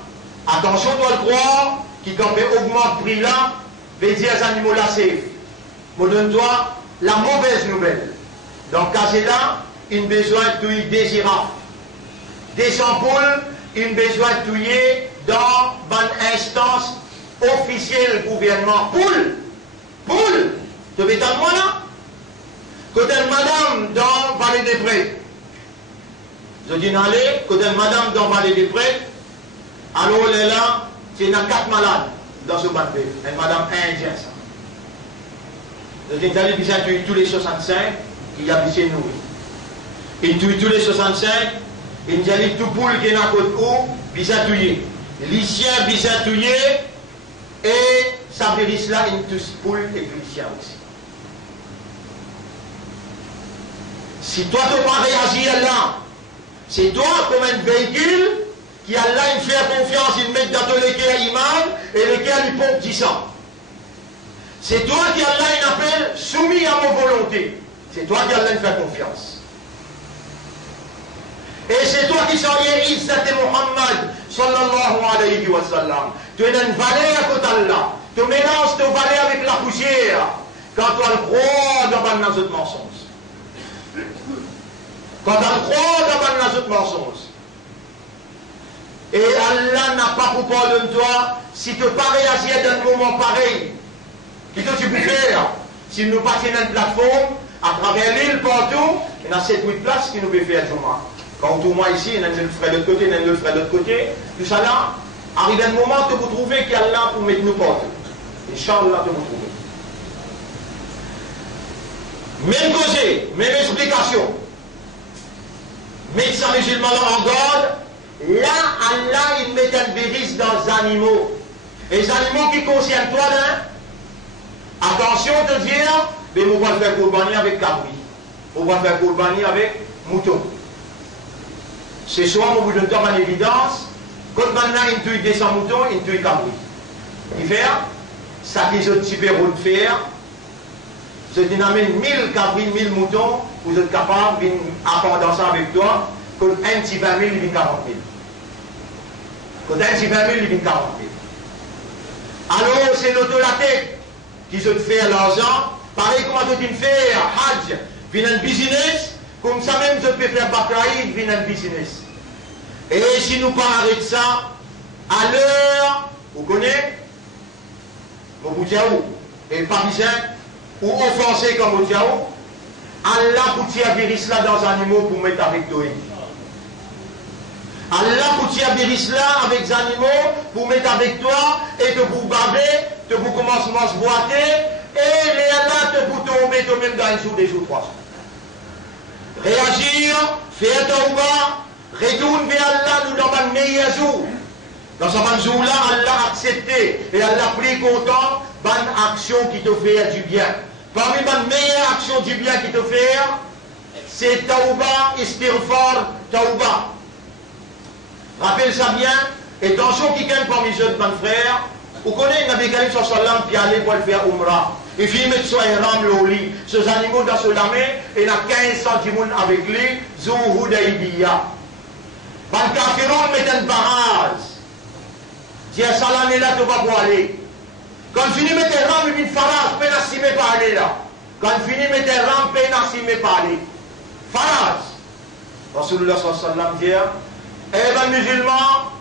attention toi le croire, qui quand on augmente le prix là, veut dire les animaux là c'est. Je donne-toi la mauvaise nouvelle. Dans ce cas-là, il a besoin de tuer des girafes. Des ampoules, il a besoin de tuer dans une instance officielle gouvernement. Poule, tu veux t'en moi là? Côté de madame dans Vallée des Prés. Je dis allez, côté de madame dans Vallée des Prés. Alors elle est là, c'est une 4 malades dans ce bateau. Une madame indienne ça. Il allait bien tuer tous les 65 qui habitent chez nous. Il tue tous les 65, il allait tout poule qui est à côté où, bien tuer. Les chiens bien tuer, et ça vérifie là, il tue poule et puis les chiens aussi. Si toi tu n'as pas réagi là, c'est toi comme un véhicule qui a là, il fait confiance, il met dans ton équerre imam et l'équerre lui pompe 10 ans. C'est toi qui Allah il appelle soumis à mon volonté. C'est toi qui Allah il fait confiance. Et c'est toi qui sors Izzat Muhammad sallallahu alayhi wa sallam. Tu es dans une vallée à côté d'Allah. Tu mélanges ton vallée avec la poussière. Quand tu as le croix dans un autre mensonge. Quand tu as le croix dans un autre mensonge. Et Allah n'a pas pour pardonner toi si tu n'as pas réagi dans un moment pareil. Qu'est-ce que tu peux faire? Si nous passons dans une plateforme, à travers l'île, partout, il y a 7-8 places qui nous peuvent faire tout moi. Quand tout moi ici, il y a un frère de l'autre côté, il y a un frère de l'autre côté. Tout ça là, arrive un moment que vous trouvez qu'il y a là pour mettre nous partout. Inch'Allah, que vous trouvez. Même causé, même explication. Médecin musulman en garde, là, Allah, il met un virus dans les animaux. Et les animaux qui concernent toi, là, attention de dire, mais on va faire courbani avec cabri. On va faire courbani avec mouton. Ce soir, on vous donne en évidence, quand maintenant il tue 200 moutons, il tue cabri. Il fait ça qu'ils ont super de faire. Je dis, amène 1000 cabris, 1000 moutons, vous êtes capable de apprendre ça avec toi, quand un petit 20 000, il vient 40 000. Quand un petit 20 000, il vient 40 000. Alors, c'est l'autolaté qui se fait l'argent, pareil comme tu fais Hajj, vient un business, comme ça même je peux faire Bakraïd, vient un business. Et si nous pas arrêter ça, à l'heure, vous connaissez, mon Boutiaou, et parisien, ou offensé comme Boutiaou, Allah pour tirer cela dans les animaux pour mettre avec toi. Allah pour tirer cela avec les animaux pour mettre avec toi et te vous baver, te vous commencer à se boiter et les Allah te vous tomber toi-même dans un jour, des jours, 3 jours. Réagir, faire tauba, retourne vers Allah nous dans un meilleur jour. Dans ce jour-là, Allah a accepté et Allah pris content bonne action qui te fait du bien. Parmi les meilleures actions du bien qui te fait, c'est tauba, istighfar, tauba. Rappelle ça bien, et attention qui gagne parmi les jeunes frères, vous connaissez Nabi Karim sallam qui allait pour le faire Umrah. Et puis il met sur un ram le lit, ces animaux dans ce lamé, et il y a 15 centimes avec lui, Zuhu Daïbiya. Ban Kafiroun met un barrage. Tiens, salam est là, tu vas pour aller. Quand fini mettre ram, il farage, peine à s'y me parler là. Quand fini mettre ram, peine à s'y me parler. Farage. Rasulullah sallallahu alayhi wa sallam dit, eh bien musulmans,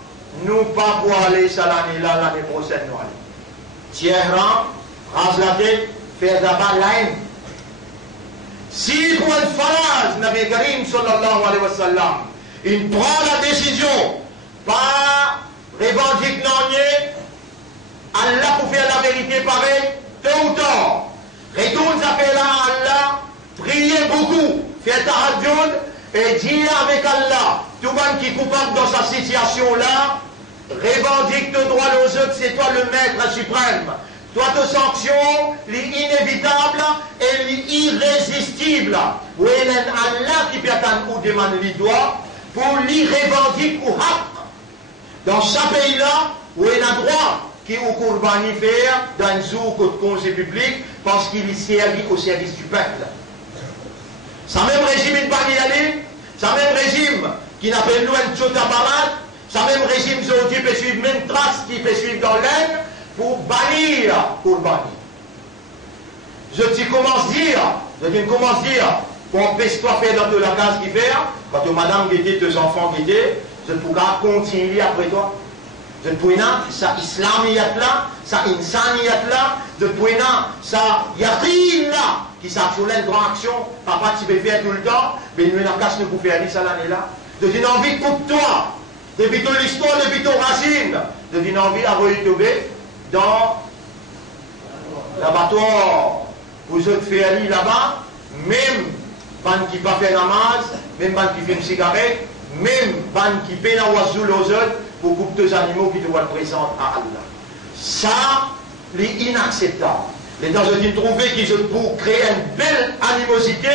nous pas pour aller ça l'année prochaine nous aller. Tiens ram, rase la tête, faire d'abord la haine. Si pour un farage, Nabi Karim sallallahu alayhi wa sallam, il prend la décision, pas revendiquer Allah pour faire la vérité pareil, tôt ou tard. Retourne s'appeler à Allah, priez beaucoup, faites tahajjud et dire avec Allah, tout le monde qui est coupable dans sa situation-là, revendique tes droits aux autres, c'est toi le maître suprême. Toi, tes sanctions, les inévitables et les irrésistibles. Où est Allah qui peut attendre ou demander les doigts pour les revendiquer ou haq. Dans ce pays-là, où il a droit qui au Kourbani faire dans un jour de congé public parce qu'il est servi au service du peuple. Ça même régime il ne pas y aller, ça même régime qui n'appelle nous un Tchotabarat, ça même régime qui peut suivre même trace qui peut suivre dans l'aine pour bannir Kourbani. Je te commence à dire, qu'on empêche-toi faire dans la case qui fait, quand madame guettait, tes enfants guettaient, je pourrais continuer après toi. Je pourrais ça islamiyat là, ça insaniyat là, je pourrais ça yakin là, qui s'action une grande action, papa tu peux faire tout le temps, mais nous n'avons qu'à se pour faire ça l'année là. Je dis envie pour toi, depuis ton histoire, depuis ton racine, je dis envie à retrouver dans l'abattoir, vous autres faire là-bas, même ban qui pas faire namaz, même ban qui fait une cigarette, même ban qui peine à oiseau aux autres, pour couper deux animaux qui doivent être présents à Allah. Ça, c'est inacceptable. Les gens se trouver qu'ils ont pour créer une belle animosité,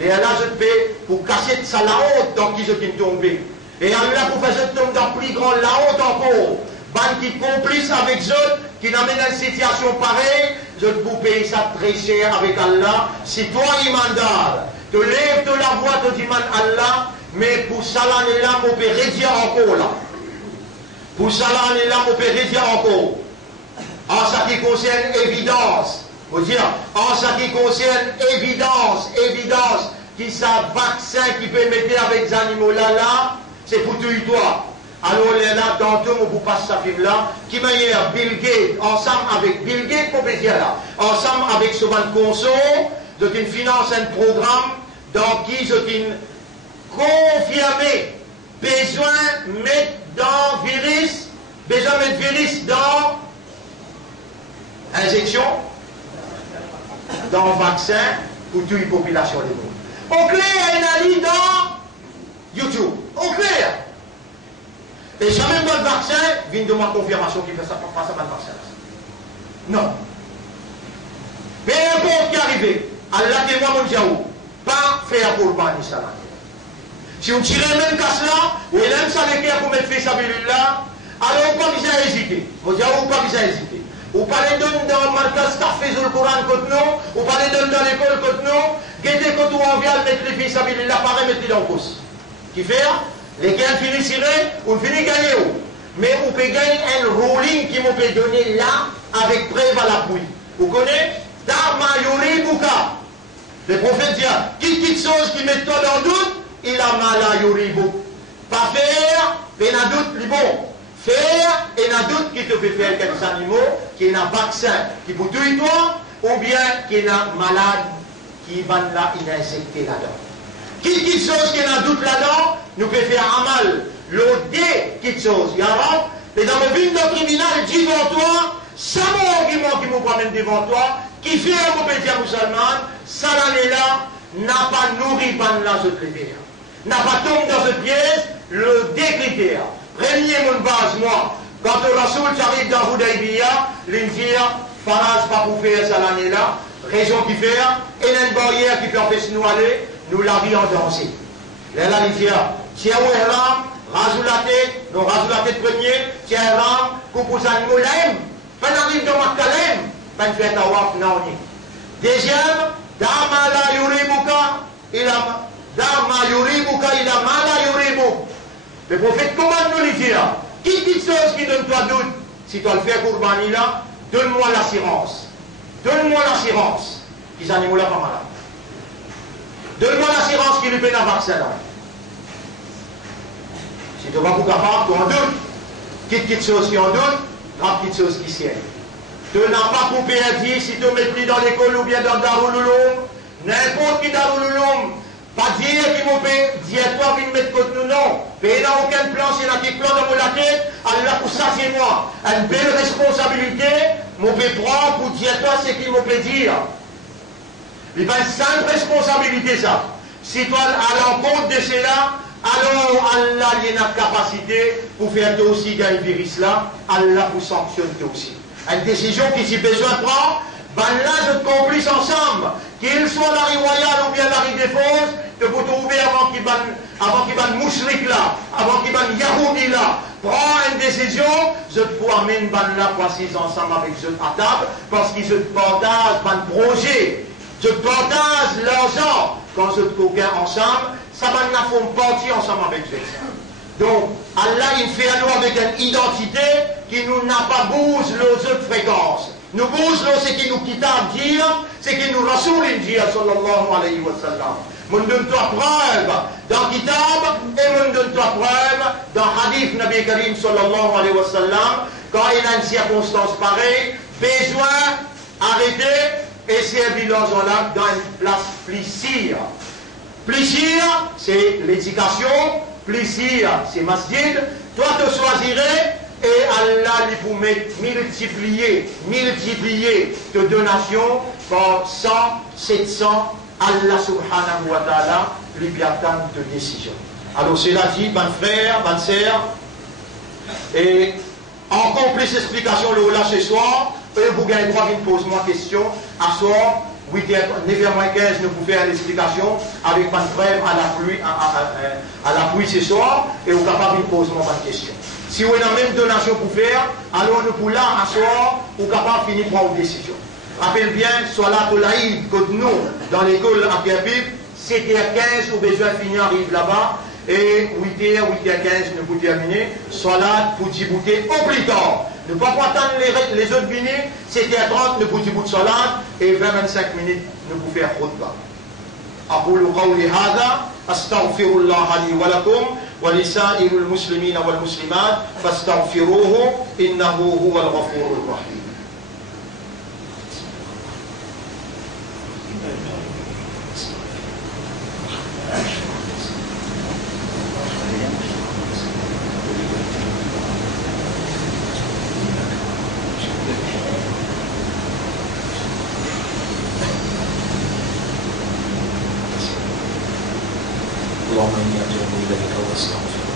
les Allah se fait pour casser ça la honte dans qui se tombé. Et Allah pour faire ça tomber dans plus grand la honte encore. Ban qui complice avec eux, qui n'amène une situation pareille, je vous paye ça très cher avec Allah. Si toi, imandar, te lève de la voix, te demande Allah, mais pour ça, là, on peut réduire encore là. Pour ça, là, on peut réduire encore. En ce qui concerne évidence, faut dire, en ce qui concerne évidence, qui ça vaccin qui peut mettre avec les animaux là, c'est pour tout toi. Alors là, tantôt, on vous passe sa film là, qui meilleur Bill Gates, ensemble avec Bill Gates, pour dire là, ensemble avec ce ban conso, de une finance un programme dans qui je confirmé besoin de mettre dans virus, besoin de mettre virus dans injection, dans vaccin pour toute la population du monde. Au clair, il y a dans YouTube. Au clair. Et jamais pas de vaccin, vient de ma confirmation qui fait ça pour passer par le vaccin. Non. Mais n'importe qui arrive, Allah témoin mon diaou, pas faire pour bannir ça. Si on tire même casse là, ou il aime ça les cœurs pour mettre fait sa pilule là, alors pas besoin d'hésiter. Mon diaou, pas besoin d'hésiter. Ou pas les donner dans le marquage qu'a fait sur le Coran contre nous, ou pas les donner dans l'école contre nous, guettez quand on vient mettre les filles sa pilule là, pareil, mettez dans le pouce. Qui fait? Les gains finissent tirés, on finit gagner où? Mais on peut gagner un ruling qui m'ont peut donner là, avec preuve à l'appui. Vous connaissez? Damayuri Bouka. Le prophète dit, quitte chose qui met toi dans le doute, il a mal à Yuribu. Pas faire, mais il a doute, il bon. Faire, et il a doute qui te fait faire quelques animaux, qui n'a pas vaccin, qui vous tue toi, ou bien qui n'a malade, qui va là, il a injecté là-dedans. Quitte chose qui n'a doute là-dedans, nous pouvons faire un mal. L'autre quitte chose. Il y a un mais dans le but de criminel, devant toi, ça mon argument qui me promène devant toi, qui fait un compétiteur musulman, ça là n'a pas nourri ban là ce critère. N'a pas tombé dans cette pièce le décritère. Régnez mon base, moi. Quand le Rasoul arrive dans Houdaïbia, l'India, Farage pas pour faire ça l'année là, raison qui fait, et une barrière qui peut empêcher nous aller, nous l'avions dansé. Là, l'India, tiens où est l'âme, rasoul la tête, nous rasoul la tête premier, tiens l'âme, coupe aux animaux l'aime, pas n'arrive dans ma calème, pas une fête à waf, non. Deuxième, Dama la yuribuka, il a Dama yuribuka, il a mala yuribu. Le prophète commande nous les dire, qui dit chose qui donne toi doute, si tu le fais Kourbani là, donne-moi l'assurance. Donne-moi l'assurance qu'ils animaux-là pas malade. Donne-moi l'assurance qu'il lui paye un vaccin. Si tu vas pas capable, tu en doutes. Petite chose qui en doute, grande petite chose qui sienne. Tu n'as pas coupé à dire si tu mets plus dans l'école ou bien dans Darul Uloum, n'importe qui Darul Uloum, pas dire qu'il m'a payé, dis-toi qu'il me met de côté nous, non. Payer dans aucun plan, c'est là qui plan dans mon tête, Allah pour ça c'est moi. Une belle responsabilité, mon père prend pour dis-toi ce qu'il m'a fait dire. Il va une simple responsabilité ça. Si toi à l'encontre de cela, alors Allah a une capacité pour faire toi aussi gagner le virus là, Allah vous sanctionne toi aussi. Une décision qui si besoin de prendre, ben là je te complice ensemble, qu'il soit la rue royale ou bien la rue des Fosses, que vous trouvez avant qu'il ban mouchrik là, avant qu'il ban Yahoudi là, prends une décision, je te vous amène ban là pour assises ensemble avec eux à table, parce qu'ils se partagent ban projet, je te partage l'argent, quand je te coquin ensemble, ça va nous faire partie ensemble avec eux. Donc, Allah, il fait à nous avec une identité qui nous n'a pas bougé les autres fréquences. Nous bougons ce qui nous quitte à dire, ce qui nous rasoul dire, sallallahu alayhi wa sallam. Mon donne-toi preuve dans Kitab et mon donne-toi preuve dans Hadith Nabi Karim sallallahu alayhi wa sallam. Quand il a une circonstance pareille, besoin, arrêter et servir l'argent-là dans une place plaisir. Plaisir, c'est l'éducation. Plaisir, c'est masjid. Toi, te choisirais et Allah lui pour mettre multiplier de donations par 100, 700. Allah subhanahu wa ta'ala lui attend de décision. Alors, c'est là dit, bon frère, bonne sœur, et encore plus d'explications là ce soir, et vous gagnez droit d'une pose-moi question, à soir. 9h15, nous pouvons faire l'explication avec mon frère à l'appui ce soir et vous êtes capable de poser une question. Si vous avez la même donation pour faire, alors nous pouvons là, à soir, vous êtes capable de finir par une décision. Rappelez bien, soit là, pour l'Aïd, que nous, dans l'école à Pierre-Bib, 7h15, vous besoin de finir, arrive là-bas, et 8h, 8h15, nous pouvons terminer, soit là, pour débouter au plus tard. Ne pas attendre les autres venir, c'était à 30, nous pouvons bout de salat, et 20-25 minutes, nous pouvons faire khutbah. أقول قولي هذا أستغفر الله لي ولكم ولسائر المسلمين والمسلمات فاستغفروه إنه هو الغفور الرحيم. اللهم إني أتوب إليك وأستغفرك.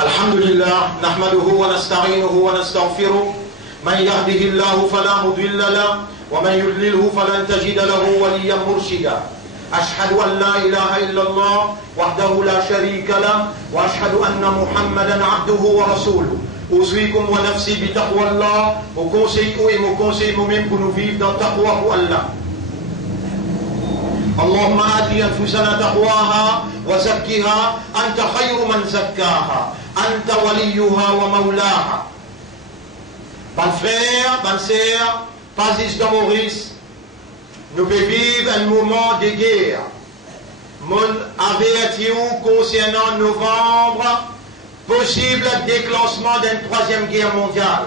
الحمد لله نحمده ونستعينه ونستغفره من يهده الله فلا مضل له ومن يضلله فلن تجد له وليا مرشدا. أشهد أن لا إله إلا الله وحده لا شريك له وأشهد أن محمدا عبده ورسوله. أوصيكم ونفسي بتقوى الله وكونسيكم et mon conseil moi-même pour nous vivre dans taqwa pour Allah. اللهم آت أنفسنا تقواها وزكها أنت خير من زكاها أنت وليها ومولاها. Bon frère, bonne sœur, Pazis de Maurice, nous pouvons vivre un moment de guerre. Mon averti concernant novembre, possible déclenchement d'une troisième guerre mondiale.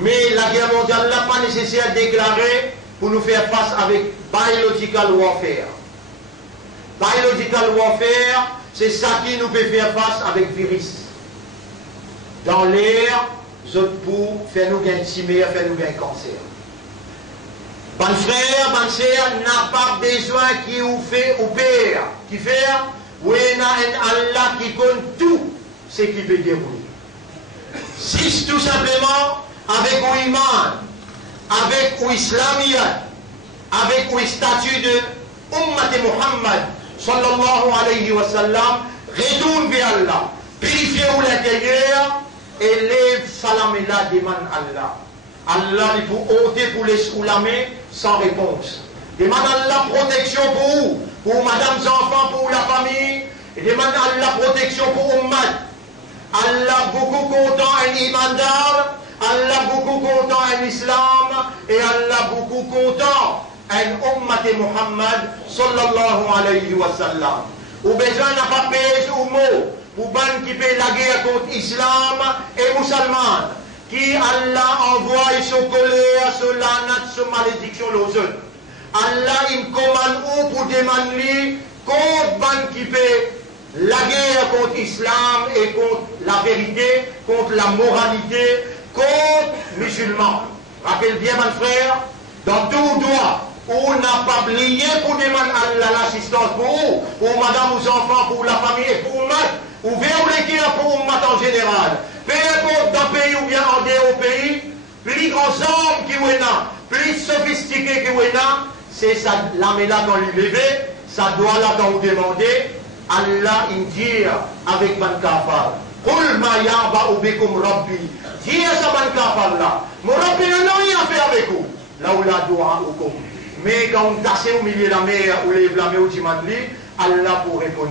Mais la guerre mondiale n'est pas nécessaire de déclarer pour nous faire face avec biological warfare. Biological warfare, c'est ça qui nous peut faire face avec virus. Dans l'air, pour faire nous gagner tumeur, faire nous gagner cancer. Bon frère, bonne sœur, n'a pas besoin qui vous fait ou père, qui fait, oui, un Allah qui connaît tout ce qui peut dérouler. Si tout simplement, avec un iman, avec un islamiyat, avec un statut de Ummat Muhammad, sallallahu alayhi wa sallam, retourne vers Allah, purifiez-vous l'intérieur, et lève salam et la demande Allah. Allah, il faut ôter pour les soulamer sans réponse. Demande Allah protection pour vous, pour madame enfants, pour la famille. Et demande Allah protection pour Ummat. Allah beaucoup content en imandar, Allah beaucoup content en islam, et Allah beaucoup content en Ummat Muhammad sallallahu alayhi wa sallam. Ou besoin n'a pas payé au mot, pour ban qui paye la guerre contre l'islam et musulman, qui Allah envoie ce colère, ce lanat, ce malédiction aux autres. Allah il commande ou pour demander contre ban qui paye la guerre contre l'islam et contre la vérité, contre la moralité, contre les musulmans. Rappelle bien, mon frère, dans tout droit, on n'a pas oublié pour demander à l'assistance pour vous, pour madame, aux enfants, pour la famille et pour Ummat, ou vers l'équipe pour Ummat en général. Peu importe dans le pays ou bien en dehors du pays, plus grand hommes qui est là, plus sophistiqué qui est là, c'est ça, la médaille dans l'élève, ça doit là dans vous demander. Allah il dit avec ban kafar qul ma ya'ba'u bikum rabbi, dis à ban kafar là mon rabbi n'a rien fait avec vous laula du'a'ukum, mais quand on tasse au milieu de la mer ou les blâmer au dimandli, Allah pour répondre.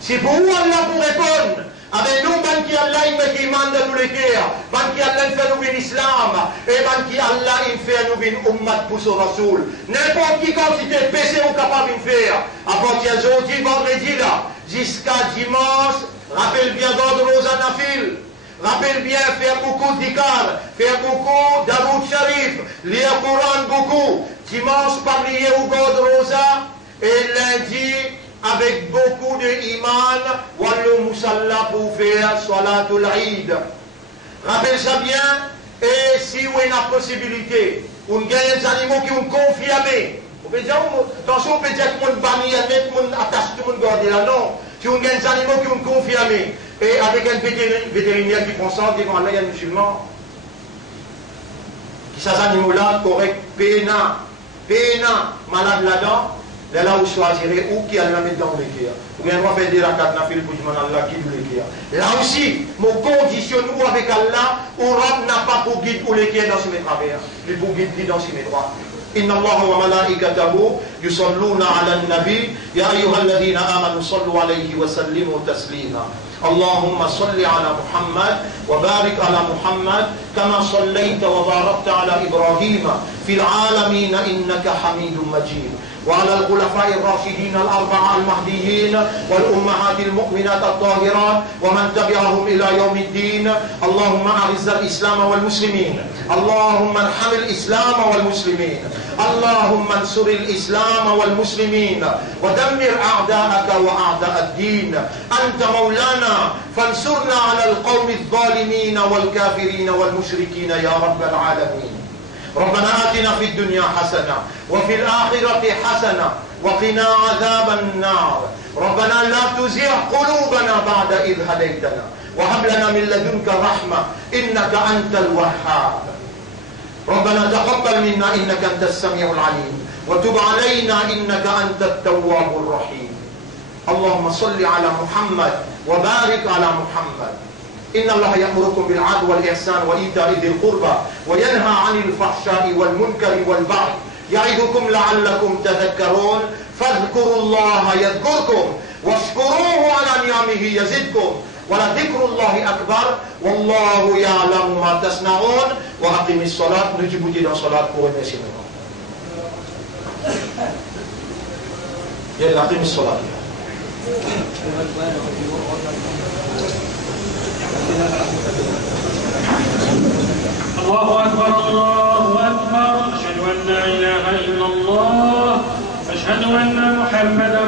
C'est pour vous Allah pour répondre. Avec nous, ban qui Allah il met qui mande tous les cœurs, ban qui Allah il fait nous l'islam, et ban qui Allah il fait nous une ummat pour son rasoul. N'importe qui quantité de péché on est capable de faire. À partir d'aujourd'hui, vendredi là, jusqu'à dimanche, rappelle bien d'ordre aux anafil. Rappelle bien faire beaucoup d'ikar, faire beaucoup d'Aroud Sharif, lire Coran beaucoup. Dimanche, pas lier au God Rosa, et lundi, avec beaucoup de iman, wallo musalla pour faire salatul Eid. Rappelle ça bien, et si vous avez la possibilité, on gagne des animaux qui ont confirmé. On peut dire, attention, on peut dire que mon banni, mon attache, tout le monde garde là, non. Si on gagne des animaux qui ont confirmé, et avec un vétérinaire qui prend ça, qui dit, Allah, il y a un musulman, qui ces animaux-là, correct, pénal, malade là-dedans, là où vous choisirez où qui allait la mettre dans le cœur. Ou bien on va faire des rakats nafil pour demander Allah qui nous le cœur. Là aussi, mon condition nous avec Allah, on n'a pas pour guide pour les cœurs dans ce mes travers, mais pour guide dans ce mes droits. إن الله وملائكته يصلون على النبي يا أيها الذين آمنوا صلوا عليه وسلموا تسليما اللهم صل على محمد وبارك على محمد كما صليت وباركت على إبراهيم في العالمين إنك حميد مجيد وعلى الخلفاء الراشدين الأربعة المهديين والأمهات المؤمنات الطاهرات ومن تبعهم إلى يوم الدين اللهم أعز الإسلام والمسلمين اللهم ارحم الإسلام والمسلمين اللهم انصر الإسلام والمسلمين ودمر أعداءك وأعداء الدين أنت مولانا فانصرنا على القوم الظالمين والكافرين والمشركين يا رب العالمين ربنا آتنا في الدنيا حسنة وفي الآخرة حسنة وقنا عذاب النار ربنا لا تزغ قلوبنا بعد إذ هديتنا وهب لنا من لدنك رحمة إنك أنت الوهاب ربنا تقبل منا إنك أنت السميع العليم وتب علينا إنك أنت التواب الرحيم اللهم صل على محمد وبارك على محمد إن الله يأمركم بالعدل والإحسان وإيتاء ذي القربى وينهى عن الفحشاء والمنكر والبغي يعظكم لعلكم تذكرون فاذكروا الله يذكركم واشكروه على نعمه يزدكم ولذكر الله أكبر والله يعلم ما تصنعون وأقم الصلاة نجيب إلى صلاة pour remercier يلا أقم الصلاة الله أكبر الله أكبر أشهد أن لا إله إلا الله أشهد أن محمدا